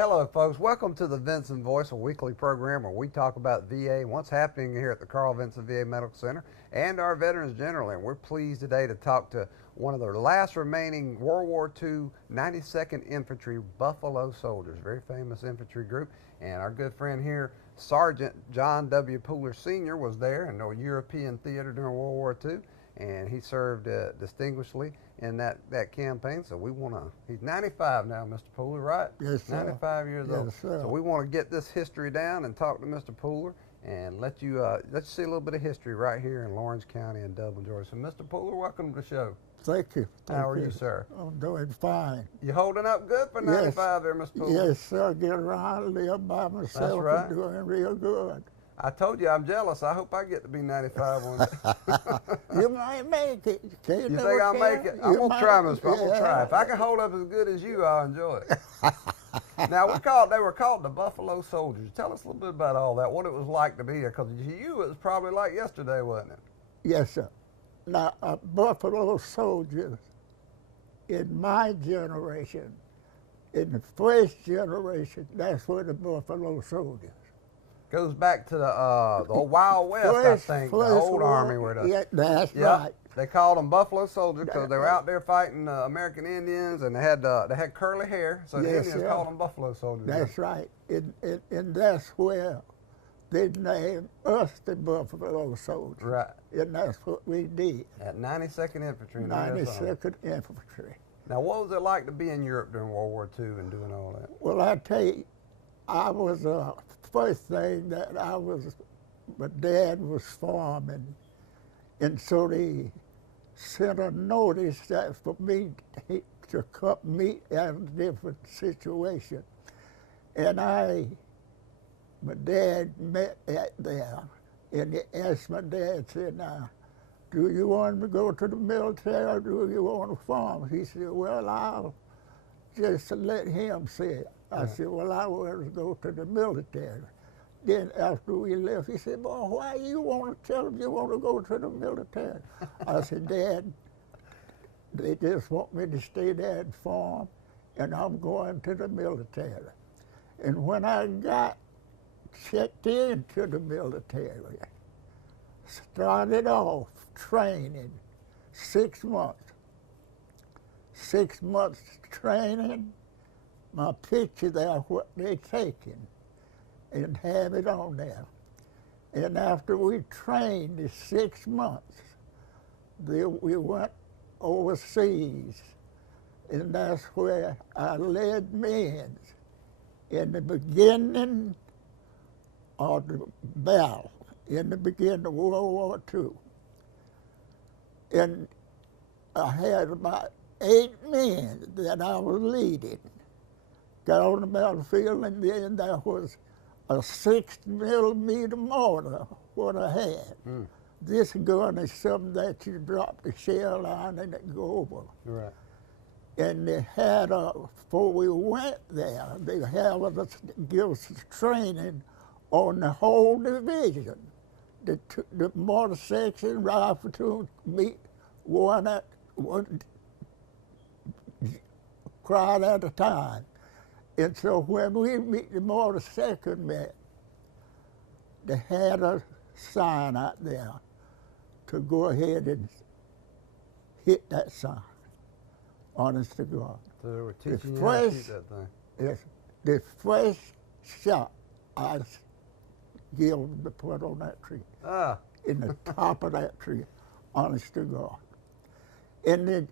Hello, folks. Welcome to the Vinson Voice, a weekly program where we talk about VA and what's happening here at the Carl Vinson VA Medical Center and our veterans generally. And we're pleased today to talk to one of the last remaining World War II 92nd Infantry Buffalo Soldiers, very famous infantry group. And our good friend here, Sergeant John W. Pooler Sr. was there in the European theater during World War II, and he served distinguishedly in that campaign. So we want to, he's 95 now, Mr. Pooler, right? Yes, sir. 95 years old. Yes, sir. So we want to get this history down and talk to Mr. Pooler and let you see a little bit of history right here in Lawrence County and Dublin, Georgia. So Mr. Pooler, welcome to the show. Thank you. How are you, sir? I'm doing fine. You holding up good for 95 there, Mr. Pooler? Yes, sir. Get around, live by myself. That's right. And doing real good. I told you I'm jealous. I hope I get to be 95 one day. You might make it. You think I'll make it? I'm going to try, Mr. I'm going to try. If I can hold up as good as you, I'll enjoy it. Now, they were called the Buffalo Soldiers. Tell us a little bit about all that, what it was like to be here, because you, it was probably like yesterday, wasn't it? Yes, sir. Now, Buffalo Soldiers, in my generation, in the first generation, that's where the Buffalo Soldiers. Goes back to the old Wild West, I think, the old army were the. Yeah, that's right. They called them Buffalo Soldiers because they were out there fighting American Indians, and they had curly hair, so the Indians called them Buffalo Soldiers. That's right, and that's where they named us the Buffalo Soldiers. Right. And that's what we did. At 92nd Infantry. 92nd Infantry. Now, what was it like to be in Europe during World War II and doing all that? Well, I tell you, I was first thing that my dad was farming, and so they sent a notice that for me to cut meat out of a different situation. And my dad met at there, and he asked my dad, said, now, do you want me to go to the military or do you want to farm? He said, well, I'll just let him say it. I said, well, I want to go to the military. Then after we left, he said, boy, why you want to tell them you want to go to the military? I said, Dad, they just want me to stay there and farm, and I'm going to the military. And when I got checked into the military, started off training 6 months. 6 months training, my picture there, what they taken, and have it on there. And after we trained the 6 months, we went overseas, and that's where I led men in the beginning of the battle, in the beginning of World War II. And I had about 8 men that I was leading. Got on the battlefield, and then there was a 6mm mortar, what I had. Mm. This gun is something that you drop the shell on and it go over. Right. And they had, before we went there, they had us give us training on the whole division. The mortar section, rifle platoon, meet one crowd at a time. And so when we meet the mortar second met, they had a sign out there to go ahead and hit that sign, honest to God. So they were teaching you how to shoot that thing? Yes. The first shot I give them to put on that tree, in the top of that tree, honest to God. And the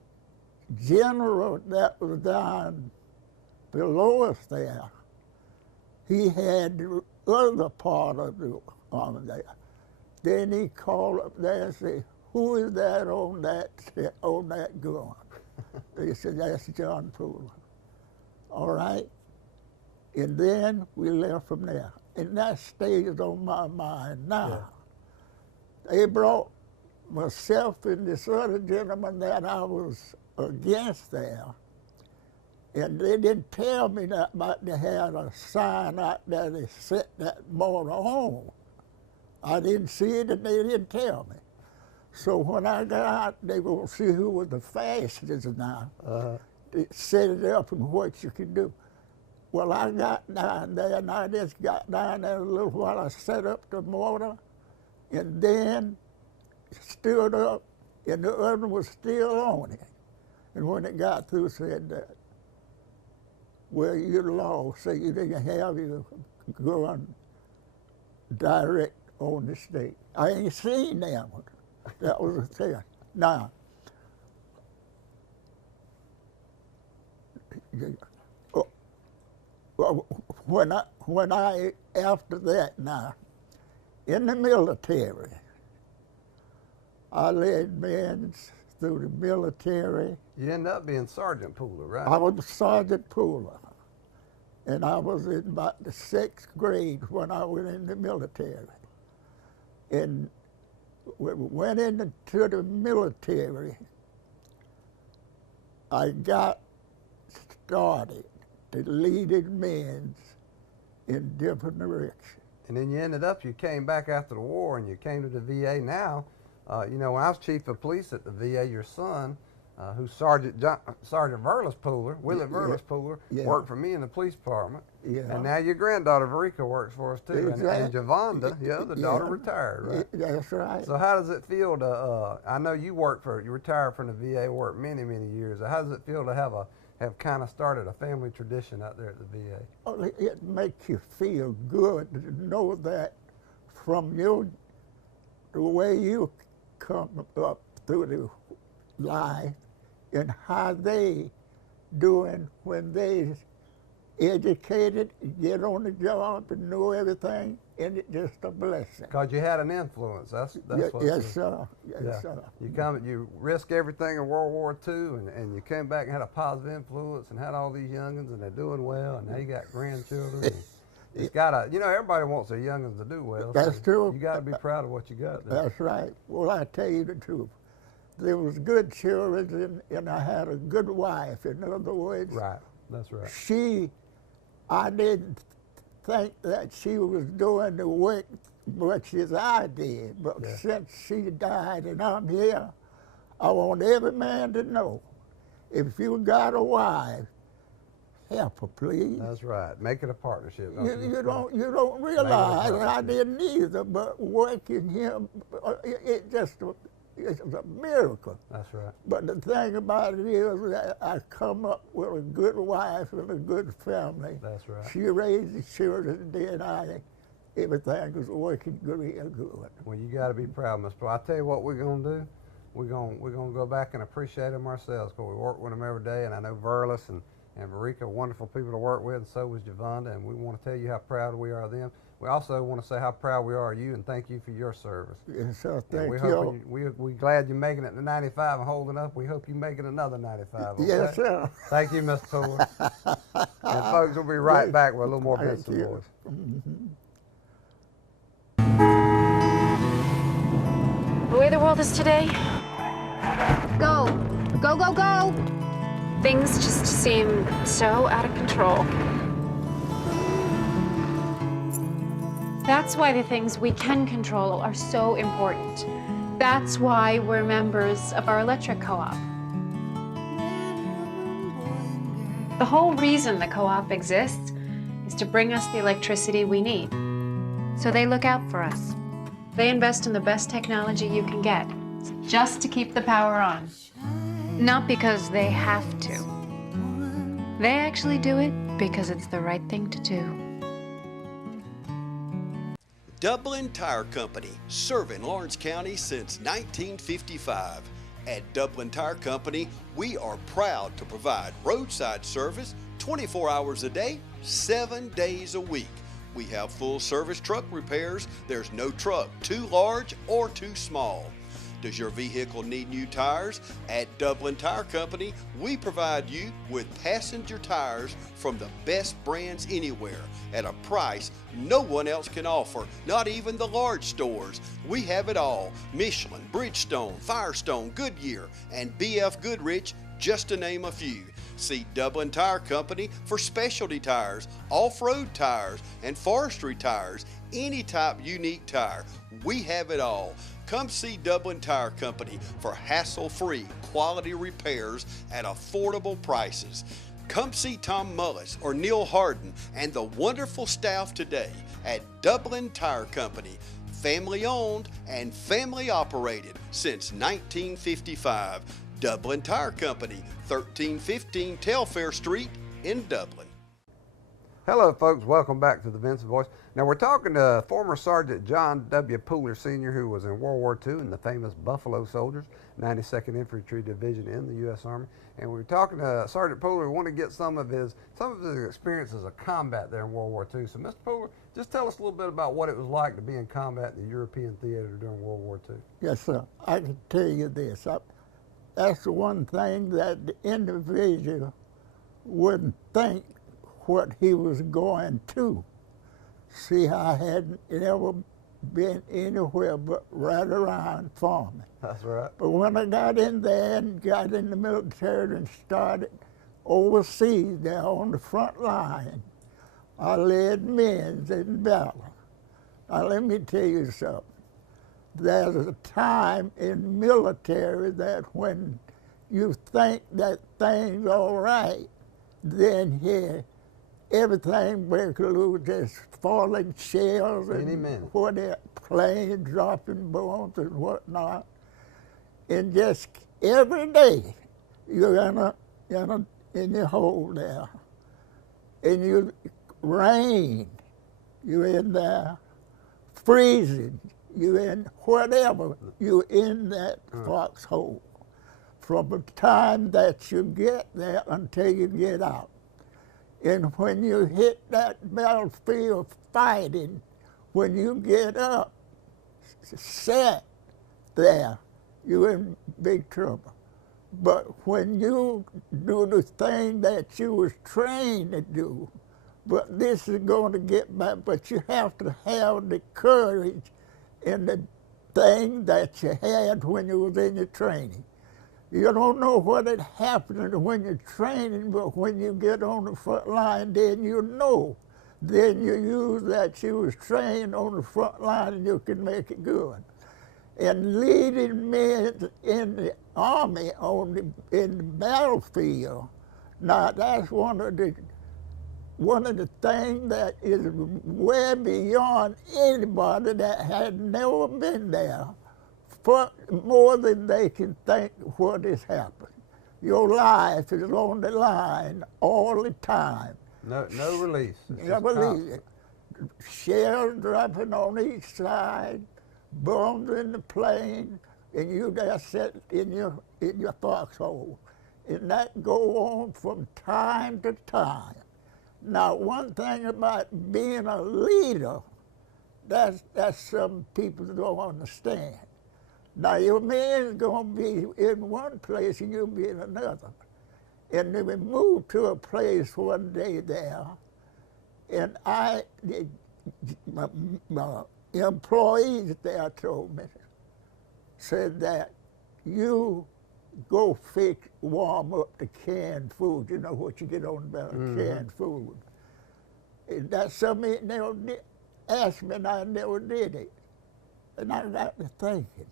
general that was down below us there, he had the other part of the army there. Then he called up there and said, who is that on that gun? They said, that's John Pooler. All right? And then we left from there. And that stays on my mind now. Yeah. They brought myself and this other gentleman that I was against there, and they didn't tell me that, but they had a sign out there they set that mortar on. I didn't see it, and they didn't tell me. So when I got out, they were going to see who was the fastest now. They set it up and what you could do. Well, I got down there, and I just got down there a little while. I set up the motor, and then stood up, and the oven was still on it. And when it got through, said that, well, you lost, so you didn't have your gun direct on the state. I ain't seen them. That was the thing. Now, when I after that now, in the military, I led men through the military. You ended up being Sergeant Pooler, right? I was Sergeant Pooler, and I was in about the 6th grade when I went in the military. And when we went into the military, I got started to leading men in different directions. And then you came back after the war and you came to the VA now. You know, when I was chief of police at the VA, your son, who's Sergeant Verlis Pooler, Willie Verlis Pooler, worked for me in the police department. Yeah. And now your granddaughter, Verica, works for us too. Exactly. And Javonda, the daughter retired, right? That's right. So how does it feel to, I know you retired from the VA, worked many, many years. How does it feel to have kind of started a family tradition out there at the VA? Well, it makes you feel good to know that from the way you come up through the life and how they doing when they educated, get on the job and know everything, and it's just a blessing. Because you had an influence. That's what. Yes, sir. Yes, sir. You risked everything in World War II, and you came back and had a positive influence, and had all these youngins, and they're doing well, and now you got grandchildren. And it's gotta, everybody wants their youngins to do well. That's so true. You got to be proud of what you got there. That's right. Well, I tell you the truth. There was good children, and I had a good wife. In other words, right. That's right. I didn't think that she was doing the work much as I did, but since she died and I'm here, I want every man to know, if you got a wife, help her, please. That's right. Make it a partnership. You don't realize I didn't either, but working here, it's a miracle. That's right. But the thing about it is that I come up with a good wife and a good family. That's right. She raised the children, then everything was working real good. Well, you got to be proud, Mr. Paul. I tell you what we're going to do. We're gonna go back and appreciate them ourselves, because we work with them every day, and I know Verlis and Verica are wonderful people to work with, and so was Javonda, and we want to tell you how proud we are of them. We also want to say how proud we are of you and thank you for your service. Yes, sir. Thank you. We're glad you're making it to 95 and holding up. We hope you make it another 95. Okay? Yes, sir. Thank you, Mr. Pooler. And folks, we'll be right back with a little more Vinson Voice. The way the world is today, Go, go, go, go. things just seem so out of control. That's why the things we can control are so important. That's why we're members of our electric co-op. The whole reason the co-op exists is to bring us the electricity we need. So they look out for us. They invest in the best technology you can get, just to keep the power on. Not because they have to. They actually do it because it's the right thing to do. Dublin Tire Company, serving Lawrence County since 1955. At Dublin Tire Company, we are proud to provide roadside service 24 hours a day, 7 days a week. We have full service truck repairs. There's no truck too large or too small. Does your vehicle need new tires? At Dublin Tire Company, we provide you with passenger tires from the best brands anywhere at a price no one else can offer, not even the large stores. We have it all: Michelin, Bridgestone, Firestone, Goodyear, and BF Goodrich, just to name a few. See Dublin Tire Company for specialty tires, off-road tires, and forestry tires, any type unique tire. We have it all. Come see Dublin Tire Company for hassle-free quality repairs at affordable prices. Come see Tom Mullis or Neil Harden and the wonderful staff today at Dublin Tire Company, family owned and family operated since 1955. Dublin Tire Company, 1315 Telfair Street in Dublin. Hello, folks. Welcome back to the Vinson Voice. Now, we're talking to former Sergeant John W. Pooler, Sr., who was in World War II in the famous Buffalo Soldiers, 92nd Infantry Division in the U.S. Army. And we were talking to Sergeant Pooler. We want to get some of his experiences of combat there in World War II. So, Mr. Pooler, just tell us a little bit about what it was like to be in combat in the European theater during World War II. Yes, sir. I can tell you this. That's the one thing that the individual wouldn't think what he was going to. See, I hadn't ever been anywhere but right around farming. That's right. But when I got in there and got in the military and started overseas there on the front line, I led men in battle. Now let me tell you something. There's a time in military that when you think that thing's all right, then here everything breaks loose. There's falling shells and whatever, planes dropping bombs and whatnot. And just every day you're in your hole there. And you rain, you're in there freezing, you're in whatever, you're in that foxhole from the time that you get there until you get out. And when you hit that battlefield fighting, when you get up, set there, you're in big trouble. But when you do the thing that you was trained to do, but this is going to get back, but you have to have the courage and the thing that you had when you was in your training. You don't know what had happened when you're training, but when you get on the front line, then you know. Then you use that you was trained on the front line and you can make it good. And leading men in the army in the battlefield, now that's one of the things that is way beyond anybody that had never been there. For more than they can think what has happened. Your life is on the line all the time. No release. No release. Shells dropping on each side, bombs in the plane, and you there sit in your foxhole. And that go on from time to time. Now, one thing about being a leader, that's some people don't understand. Now, your man's going to be in one place and you'll be in another. And then we moved to a place one day there, and my employees there told me, said that you go warm up the canned food. You know what you get on about canned food. And that's something they never asked me, and I never did it. And I got to thinking.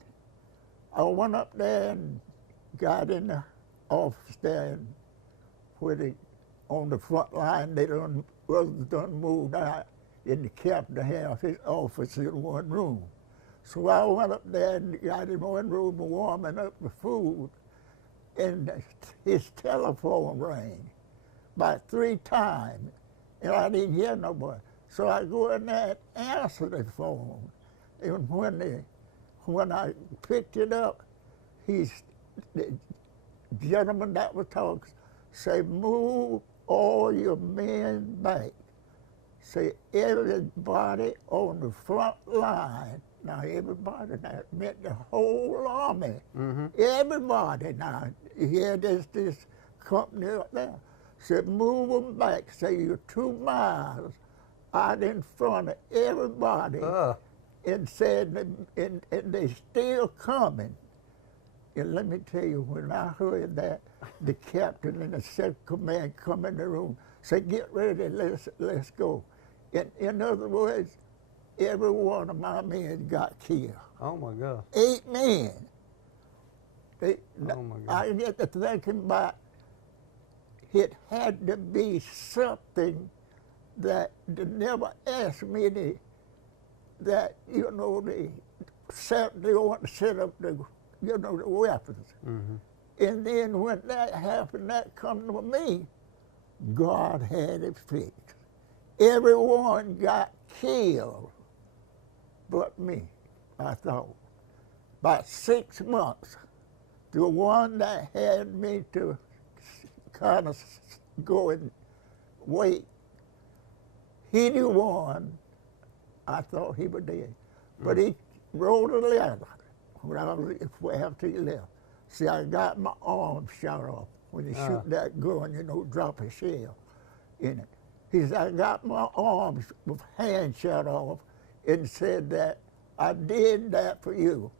I went up there and got in the office there, and on the front line, they done moved out, and the captain had his office in one room. So I went up there and got in one room warming up the food, and his telephone rang about 3 times, and I didn't hear nobody. So I go in there and answer the phone, and when I picked it up, the gentleman that was talking said, move all your men back. Say, everybody on the front line. Now, everybody, that meant the whole army. Everybody now. Here, there's this company up there. Said, move them back. Say, you're 2 miles out in front of everybody. And said, and they still coming. And let me tell you, when I heard that, the captain and the second command come in the room, say, get ready, let's go. In other words, every one of my men got killed. Oh my God. 8 men. Oh my God. I get to thinking about it had to be something that they never asked me that, you know, they want to set up the, you know, the weapons. And then when that happened, that come to me, God had it fixed. Everyone got killed but me, I thought. About 6 months, the one that had me to kind of go and wait, he the one I thought he was dead. But he wrote a letter when I was, after he left. See, I got my arm shot off. When you shoot that gun, you know, drop a shell in it. He said, I got my arms with hand shot off and said that I did that for you.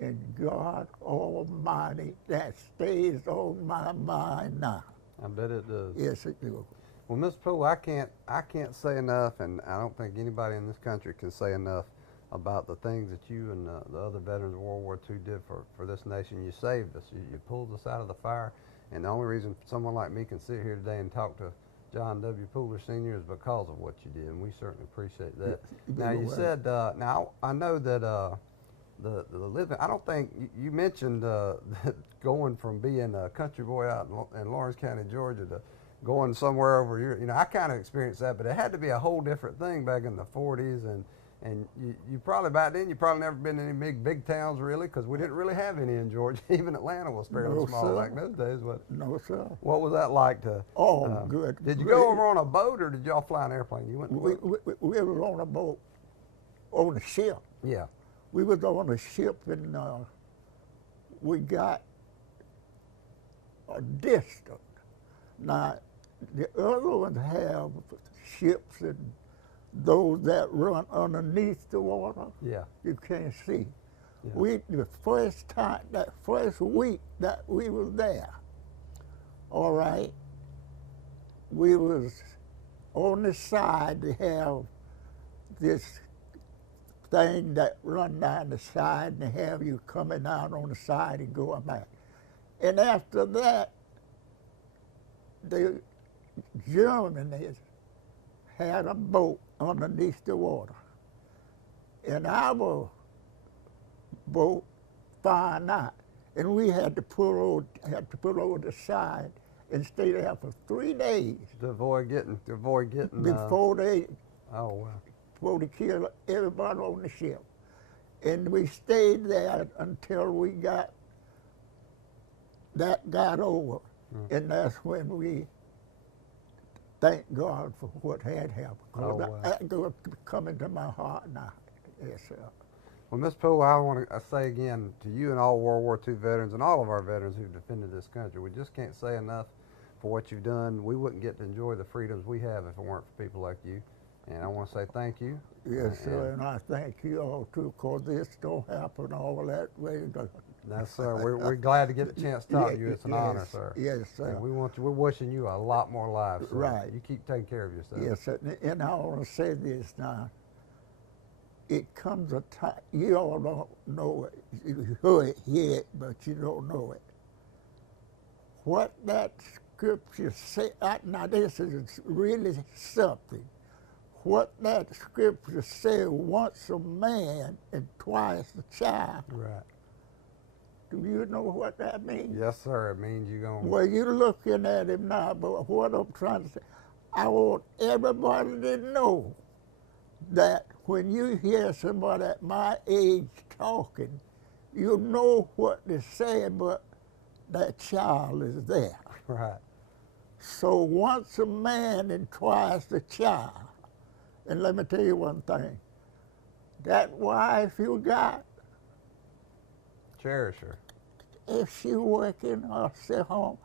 And God Almighty, that stays on my mind now. I bet it does. Yes, it does. Well, Ms. Poole, I can't say enough, and I don't think anybody in this country can say enough about the things that you and the other veterans of World War II did for this nation. You saved us. You pulled us out of the fire, and the only reason someone like me can sit here today and talk to John W. Pooler Sr. is because of what you did, and we certainly appreciate that. Now, you said, now I know that the living, I don't think, you mentioned that going from being a country boy out in Lawrence County, Georgia, to going somewhere over here. You know, I kind of experienced that, but it had to be a whole different thing back in the 40s, and you probably, back then, you probably never been in any big towns, really, because we didn't really have any in Georgia. Even Atlanta was fairly small back in those days. No, sir. What was that like to? Oh, good. Did you go over on a boat, or did y'all fly an airplane? You went. We were on a boat, on a ship. Yeah. We was on a ship, and we got a distance. Now, the other ones have ships and those that run underneath the water. Yeah. You can't see. Yeah. The first time, that first week that we was there, all right, we was on the side to have this thing that run down the side and have you coming out on the side and going back. And after that, the Germans had a boat underneath the water. And our boat found out, and we had to pull over the side and stay there for 3 days. To avoid getting. Before they. Oh wow. Before they killed everybody on the ship, and we stayed there until we got over, and that's when we thank God for what had happened. Oh, wow. That goes coming to my heart now. Yes, sir. Well, Ms. Poole, I want to say again to you and all World War II veterans and all of our veterans who've defended this country, we just can't say enough for what you've done. We wouldn't get to enjoy the freedoms we have if it weren't for people like you. And I want to say thank you. Yes, sir, and I thank you all too, because this don't happen all that way. Yes, sir. We're glad to get the chance to talk to you. It's an honor, sir. Yes, sir. And we're wishing you a lot more lives. So right. You keep taking care of yourself. Yes, sir. And I want to say this now. It comes a time, you all don't know it. You heard it, but you don't know it. What that scripture say, now this is really something. What that scripture said, once a man and twice a child. Right. Do you know what that means? Yes, sir. It means you're going. Well, you're looking at him now, but what I'm trying to say, I want everybody to know that when you hear somebody at my age talking, you know what they're saying, but that child is there. Right. So once a man and twice a child. And let me tell you one thing. That wife you got, cherish her. If she working or sit home,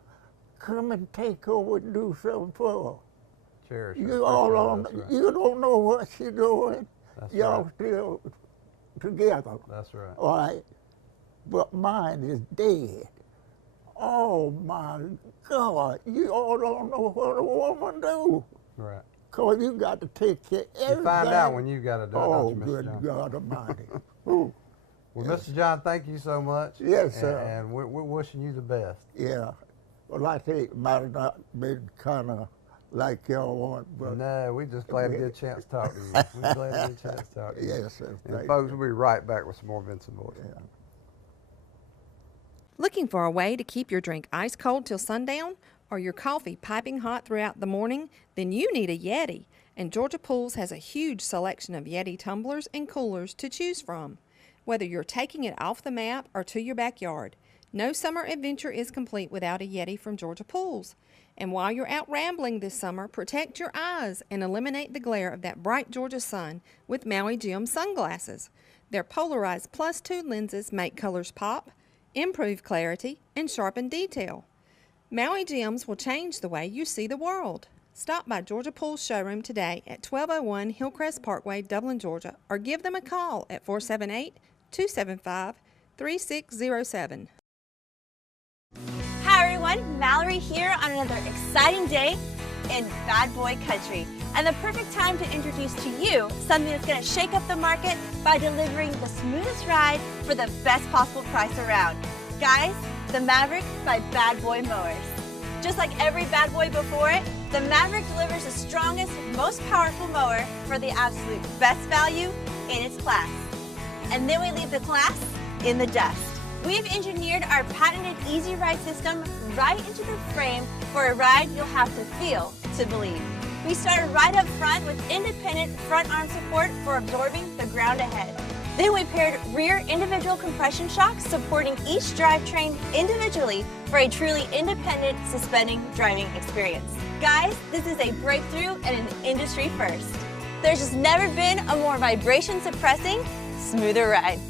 come and take over and do something for her. Cherish her. You all don't, right. You don't know what she's doing. Y'all right. Still together. That's right. All right. But mine is dead. Oh my God. You all don't know what a woman do. Right. Because you got to take care of everything. You find out when you got to do it. Oh, don't you, Mr. good John? God Almighty. Ooh. Well, yes. Mr. John, thank you so much. Yes, sir. And we're wishing you the best. Yeah. Well, I think it might have not been kind of like y'all want, but No, we just glad to get a chance to talk to you. We're glad to get a chance to talk to you. yes, sir. And Thank folks, you. we'll be right back with some more Vinson Voice. Yeah. Looking for a way to keep your drink ice cold till sundown or your coffee piping hot throughout the morning? Then you need a Yeti. And Georgia Pools has a huge selection of Yeti tumblers and coolers to choose from. Whether you're taking it off the map or to your backyard, no summer adventure is complete without a Yeti from Georgia Pools. And while you're out rambling this summer, protect your eyes and eliminate the glare of that bright Georgia sun with Maui Jim sunglasses. Their polarized +2 lenses make colors pop, improve clarity, and sharpen detail. Maui Gems will change the way you see the world. Stop by Georgia Pools showroom today at 1201 Hillcrest Parkway, Dublin, Georgia, or give them a call at 478-275-3607. Hi everyone, Mallory here on another exciting day in Bad Boy Country, and the perfect time to introduce to you something that's going to shake up the market by delivering the smoothest ride for the best possible price around. Guys, the Maverick by Bad Boy Mowers. Just like every Bad Boy before it, the Maverick delivers the strongest, most powerful mower for the absolute best value in its class. And then we leave the class in the dust. We've engineered our patented Easy Ride system right into the frame for a ride you'll have to feel to believe. We started right up front with independent front arm support for absorbing the ground ahead. Then we paired rear individual compression shocks supporting each drivetrain individually for a truly independent suspending driving experience. Guys, this is a breakthrough and an industry first. There's just never been a more vibration suppressing, smoother ride.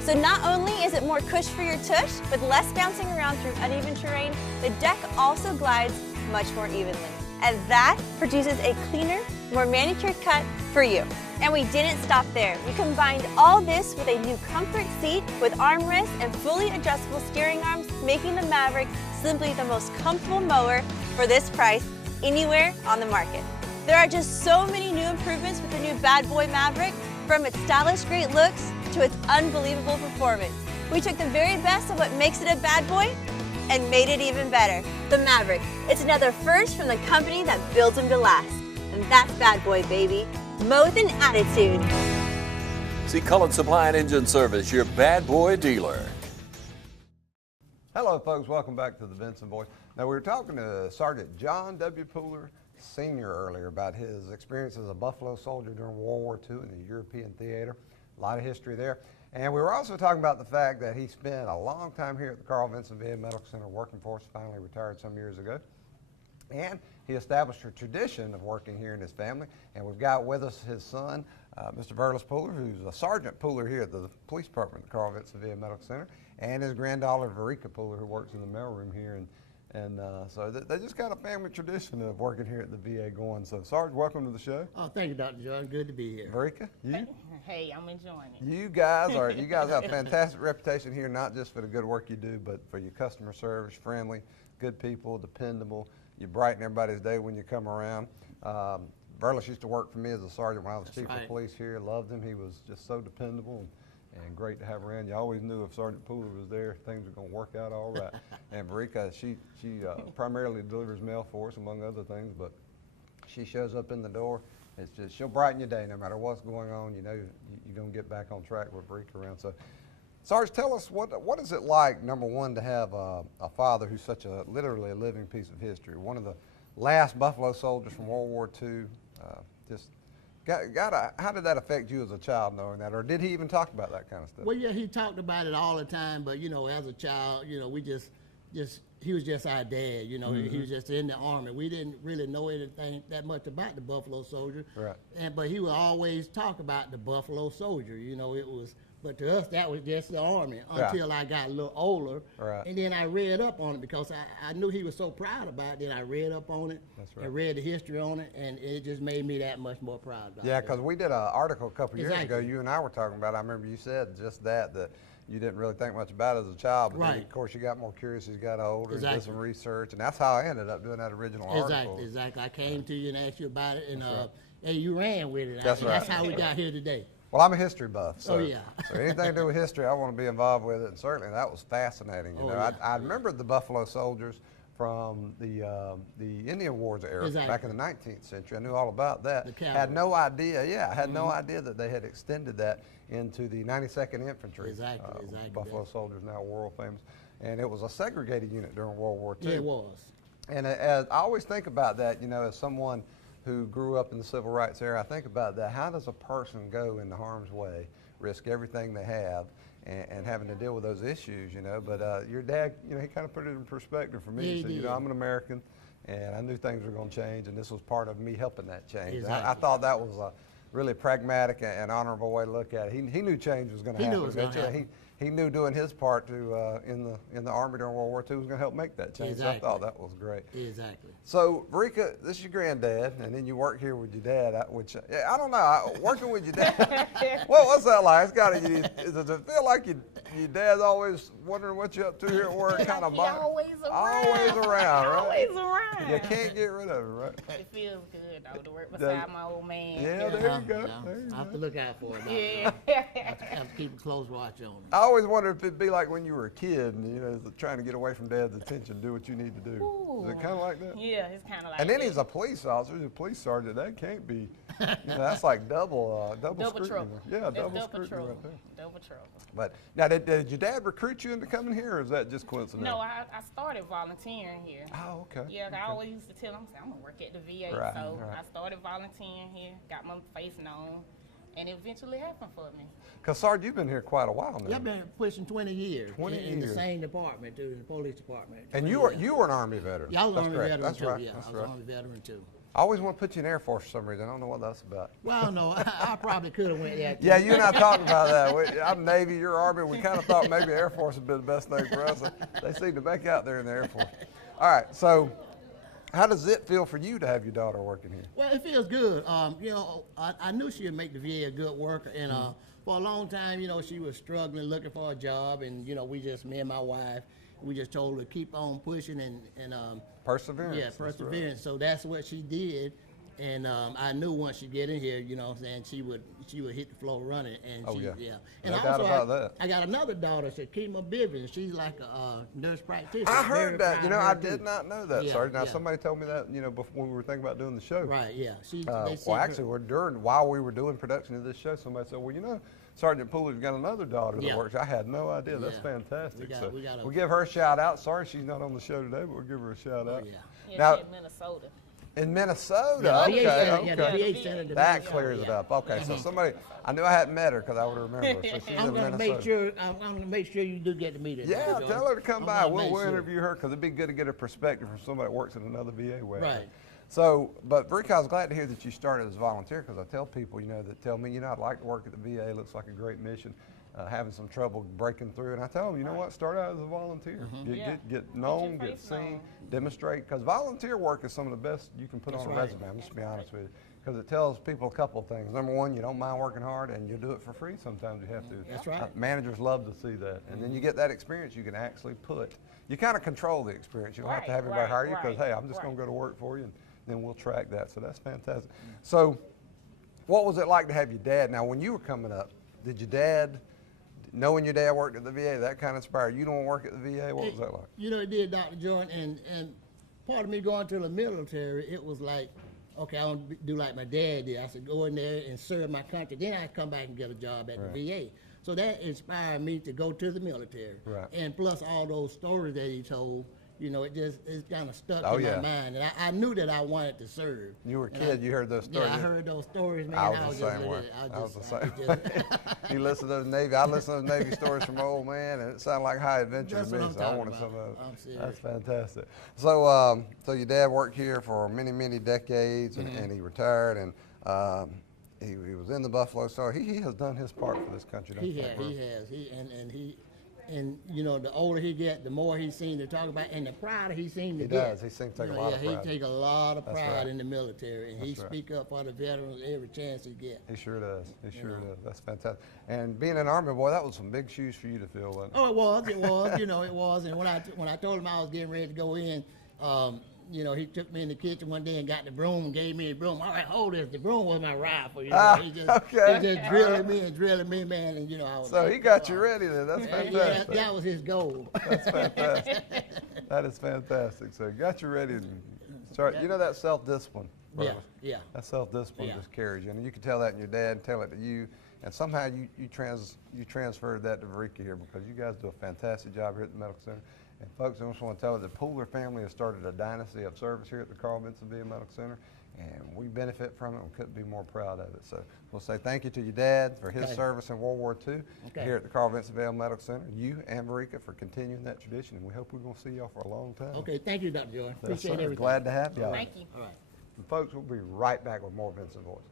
So not only is it more cush for your tush, with less bouncing around through uneven terrain, the deck also glides much more evenly. And that produces a cleaner, more manicured cut for you. And we didn't stop there. We combined all this with a new comfort seat with armrests and fully adjustable steering arms, making the Maverick simply the most comfortable mower for this price anywhere on the market. There are just so many new improvements with the new Bad Boy Maverick, from its stylish great looks to its unbelievable performance. We took the very best of what makes it a bad boy and made it even better. The Maverick. It's another first from the company that builds them to last. And that's Bad Boy, baby. Mow with an attitude. See Cullen Supply and Engine Service, your Bad Boy dealer. Hello, folks. Welcome back to the Vinson Voice. Now, we were talking to Sergeant John W. Pooler Sr. earlier about his experience as a Buffalo soldier during World War II in the European theater. A lot of history there. And we were also talking about the fact that he spent a long time here at the Carl Vinson VA Medical Center working for us, finally retired some years ago. And he established a tradition of working here in his family. And we've got with us his son, Mr. Verlis Pooler, who's a Sergeant Pooler here at the police department at the Carl Vinson VA Medical Center, and his granddaughter, Verika Pooler, who works in the mailroom here. And so they just got a family tradition of working here at the VA going. So, Sarge, welcome to the show. Oh, thank you, Dr. John. Good to be here. Verika, you? Hey, I'm enjoying it. You guys have a fantastic reputation here, not just for the good work you do, but for your customer service, friendly, good people, dependable. You brighten everybody's day when you come around. Verlis used to work for me as a sergeant when I was chief of police here. Loved him. He was just so dependable and great to have around. You always knew if Sergeant Pooler was there, things were going to work out all right. And Verika, she primarily delivers mail for us, among other things, but she shows up in the door. It's just, she'll brighten your day no matter what's going on. You know you're going to get back on track with Verika around. So, Sarge, tell us, what is it like, number one, to have a father who's such literally a living piece of history, one of the last Buffalo soldiers from World War II, how did that affect you as a child knowing that, or did he even talk about that kind of stuff? Well, yeah, he talked about it all the time, but, as a child, we he was just our dad, he was just in the Army. We didn't really know anything that much about the Buffalo Soldier. Right. But he would always talk about the Buffalo Soldier, but to us, that was just the Army until I got a little older. Right. And then I read up on it because I knew he was so proud about it. Then I read up on it. That's right. And read the history on it, and it just made me that much more proud about it. Yeah, because we did an article a couple years ago, you and I were talking about, I remember you said just that you didn't really think much about it as a child, but then, of course, you got more curious as you got older and did some research, and that's how I ended up doing that original article. Exactly. I came to you and asked you about it, and and you ran with it. That's right. That's how we got here today. Well, I'm a history buff, so, yeah. So anything to do with history, I want to be involved with it, and certainly that was fascinating. I remembered the Buffalo Soldiers from the Indian Wars era Exactly. back in the 19th century. I knew all about that. The cavalry. Had no idea, I had no idea that they had extended that into the 92nd Infantry. Exactly, exactly. Buffalo Soldiers, now world famous. And it was a segregated unit during World War II. Yeah, it was. And as I always think about that, you know, as someone who grew up in the civil rights era, I think about that. How does a person go into harm's way, risk everything they have, and having to deal with those issues, you know? But your dad, you know, he kind of put it in perspective for me. Yeah, He said, you know, did. I'm an American, and I knew things were going to change, and this was part of me helping that change. Exactly. I thought that was a really pragmatic and honorable way to look at it. He knew change was going to He happen. knew it was gonna eventually. happen. He knew doing his part to in the Army during World War II was going to help make that change. Exactly. So I thought that was great. Exactly. So, Rika, this is your granddad, and then you work here with your dad, which, I don't know, working with your dad, what's that like? It's gotta, does it feel like your dad's always wondering what you're up to here at work? Kind of always around. Always around, right? Always around. You can't get rid of him, right? It feels good though to work beside my old man. Yeah, there you go. There you I have go. to look out for him. Yeah. I have to keep a close watch on him. I always wondered if it'd be like when you were a kid and, you know, trying to get away from dad's attention, do what you need to do. Is it kind of like that? Yeah, it's kind of like And then that. he's a police officer, he's a police sergeant. That can't be, you know, that's like double scrutiny. trouble. Yeah, That's double double scrutiny trouble. right there. Double trouble. But now, did your dad recruit you into coming here, or is that just coincidental? No, I started volunteering here. Oh, okay. Yeah, okay. I always used to tell them, I'm gonna work at the VA. Right, So right. I started volunteering here, got my face known, and it eventually happened for me. Because, Sarge, you've been here quite a while now. Yeah, I've been pushing 20 years 20 in the years. same department, too, in the police department. And 20 you years. were an Army veteran. Yeah, I was an That's Army correct. veteran That's too. right. Yeah, That's I was an right. Army veteran too. I always want to put you in Air Force for some reason. I don't know what that's about. Well, no, I probably could have went there. Too. Yeah, you and I talked about that. I'm Navy, you're Army. We kind of thought maybe Air Force would be the best thing for us. They seem to make out there in the Air Force. All right, so how does it feel for you to have your daughter working here? Well, it feels good. You know, I knew she would make the VA a good worker, and for a long time, you know, she was struggling, looking for a job, and you know, me and my wife, we just told her to keep on pushing and Perseverance. yeah, that's right. perseverance. So that's what she did, and I knew once she get in here, you know, what I'm saying she would hit the floor running, and Oh, she, yeah. And No doubt about that. I got another daughter, Shakima Bivens. She's like a nurse practitioner. I Very heard that. proud You know, of I her, did too. not know that, Yeah, Sarge. Now, yeah. somebody told me that, you know, before we were thinking about doing the show. Right, yeah. They Well, sent her- actually, while we were doing production of this show, somebody said, well, you know, Sergeant Pooler's got another daughter that Yeah. works. I had no idea. That's Yeah. fantastic. We got a- we'll give her a shout out. Sorry she's not on the show today, but we'll give her a shout out. yeah. Yeah, Now, she in Minnesota. in Minnesota, Yeah, okay, the VA Center, okay. yeah, the VA Center. the That VA clears it yeah. up. Okay, so somebody, I knew I hadn't met her because I would remember. So she's I'm in gonna Minnesota. make sure. I'm gonna make sure you do get to meet her. Yeah, George. tell her to come I'm by. gonna We'll make sure. interview her because it'd be good to get a perspective from somebody that works at another VA way. Right. So, but Rick, I was glad to hear that you started as a volunteer because I tell people, you know, that tell me, you know, I'd like to work at the VA. It looks like a great mission. Having some trouble breaking through, and I tell them, you know what, start out as a volunteer. Yeah. Get known, Get your get face seen, known. demonstrate, because volunteer work is some of the best you can put That's on a right. resume. I'm just to be honest with you, because it tells people a couple of things. Number one, you don't mind working hard, and you'll do it for free. Sometimes you have to. That's right. Managers love to see that, and then you get that experience. You can actually you kind of control the experience. You don't have to have everybody hire you because hey, I'm just going to go to work for you, and then we'll track that. So that's fantastic. So, what was it like to have your dad? Now, when you were coming up, did your dad? Knowing your dad worked at the VA, that kind of inspired you to want to work at the VA? What was that like? You know, it did, Dr. Jordan, and part of me going to the military, it was like, okay, I want to do like my dad did. I said, go in there and serve my country. Then I come back and get a job at the VA. So that inspired me to go to the military. Right. And plus all those stories that he told, you know, it's kind of stuck Oh, in yeah. my mind. And I knew that I wanted to serve. You were a And kid, you heard those stories. Yeah, I heard those stories, man. I was the same way. I was the same way. You listen to those Navy, I listen to those Navy stories from my old man, and it sounded like high adventure That's to me, what I'm so I talking wanted about. some of it. I'm serious. That's fantastic. So, so your dad worked here for many, many decades, and he retired, and he was in the Buffalo Soldier. He has done his part for this country. Don't you think, bro? He has. And you know, the older he get, the more he seems to talk about, and the prouder he seems to get. He does. He seems to take a lot of Yeah, pride. he take a lot of That's pride right. in the military, and he That's right. speak up for the veterans every chance he get. He sure does. He sure does. That's fantastic. And being an Army boy, that was some big shoes for you to fill, wasn't it? Oh, it was, you know, it was. And when I told him I was getting ready to go in, you know, he took me in the kitchen one day and got the broom and gave me the broom. All right, hold this. The broom was my rifle. You know, he just drilling me, man. And, you know, I was so like, he got you ready then. That's fantastic. Yeah, that was his goal. That's fantastic. That is fantastic. So he got you ready to start. You know that self-discipline. Yeah. That self-discipline just carries you. And you can tell that in your dad and tell it to you. And somehow you transferred that to Verika here, because you guys do a fantastic job here at the Medical Center. And folks, I just want to tell you, the Pooler family has started a dynasty of service here at the Carl Vinson VA Medical Center, and we benefit from it and couldn't be more proud of it. So we'll say thank you to your dad for his service in World War II here at the Carl Vinson VA Medical Center, you and Verika for continuing that tradition, and we hope we're going to see y'all for a long time. Okay, thank you, Dr. Joy. Appreciate everything. Glad to have y'all. Thank you. All right. And folks, we'll be right back with more Vinson Voice.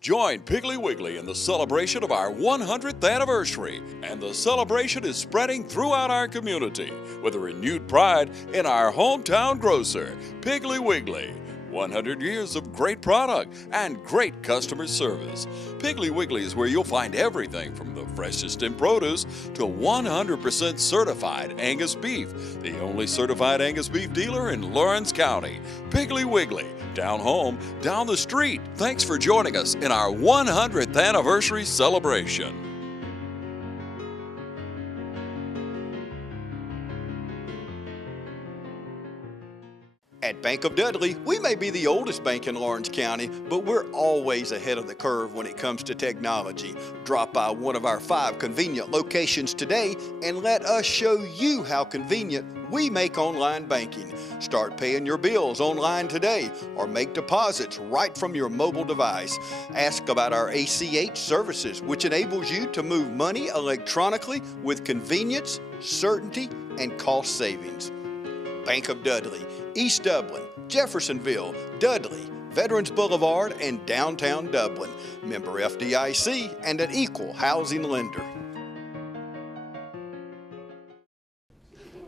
Join Piggly Wiggly in the celebration of our 100th anniversary, and the celebration is spreading throughout our community with a renewed pride in our hometown grocer, Piggly Wiggly. 100 years of great product and great customer service. Piggly Wiggly is where you'll find everything from the freshest in produce to 100% certified Angus beef, the only certified Angus beef dealer in Lawrence County. Piggly Wiggly, down home, down the street. Thanks for joining us in our 100th anniversary celebration. At Bank of Dudley, we may be the oldest bank in Lawrence County, but we're always ahead of the curve when it comes to technology. Drop by one of our 5 convenient locations today and let us show you how convenient we make online banking. Start paying your bills online today or make deposits right from your mobile device. Ask about our ACH services, which enables you to move money electronically with convenience, certainty, and cost savings. Bank of Dudley, East Dublin, Jeffersonville, Dudley, Veterans Boulevard, and downtown Dublin. Member FDIC and an equal housing lender.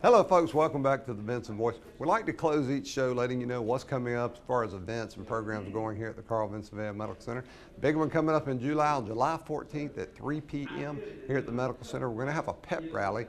Hello folks, welcome back to the Vinson Voice. We'd like to close each show letting you know what's coming up as far as events and programs going here at the Carl Vinson VA Medical Center. Big one coming up in July, on July 14th at 3 p.m. here at the Medical Center. We're going to have a pep rally,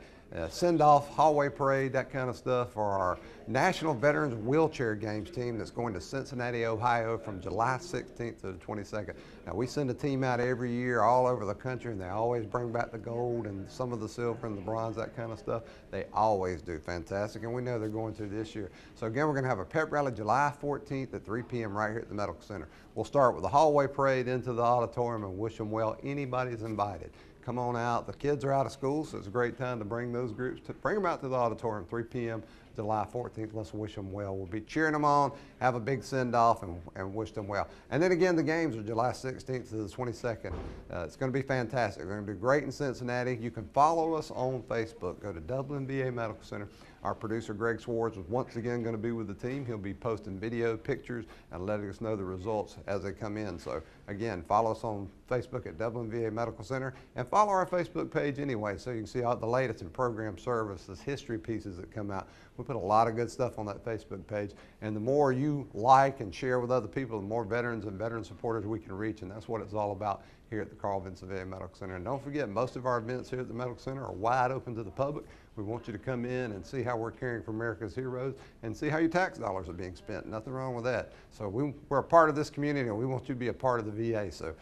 send-off, hallway parade, that kind of stuff for our National Veterans Wheelchair Games team that's going to Cincinnati, Ohio from July 16th to the 22nd. Now we send a team out every year all over the country, and they always bring back the gold and some of the silver and the bronze, that kind of stuff. They always do fantastic, and we know they're going to this year. So again, we're going to have a pep rally July 14th at 3 p.m. right here at the Medical Center. We'll start with the hallway parade into the auditorium and wish them well. Anybody's invited. Come on out. The kids are out of school, so it's a great time to bring those groups, bring them out to the auditorium, 3 p.m. July 14th. Let's wish them well. We'll be cheering them on, have a big send-off, and wish them well. And then again, the games are July 16th to the 22nd. It's going to be fantastic. They're going to do great in Cincinnati. You can follow us on Facebook. Go to Dublin VA Medical Center. Our producer, Greg Swartz, is once again going to be with the team. He'll be posting video, pictures, and letting us know the results as they come in. So again, follow us on Facebook at Dublin VA Medical Center, and follow our Facebook page anyway, so you can see all the latest in program services, history pieces that come out. We put a lot of good stuff on that Facebook page, and the more you like and share with other people, the more veterans and veteran supporters we can reach, and that's what it's all about here at the Carl Vinson VA Medical Center. And don't forget, most of our events here at the Medical Center are wide open to the public. We want you to come in and see how we're caring for America's heroes and see how your tax dollars are being spent. Nothing wrong with that. So we're a part of this community, and we want you to be a part of the VA. So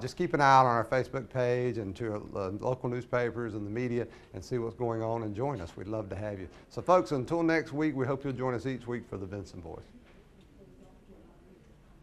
just keep an eye out on our Facebook page and to local newspapers and the media and see what's going on, and join us. We'd love to have you. So folks, until next week, we hope you'll join us each week for the Vinson Voice.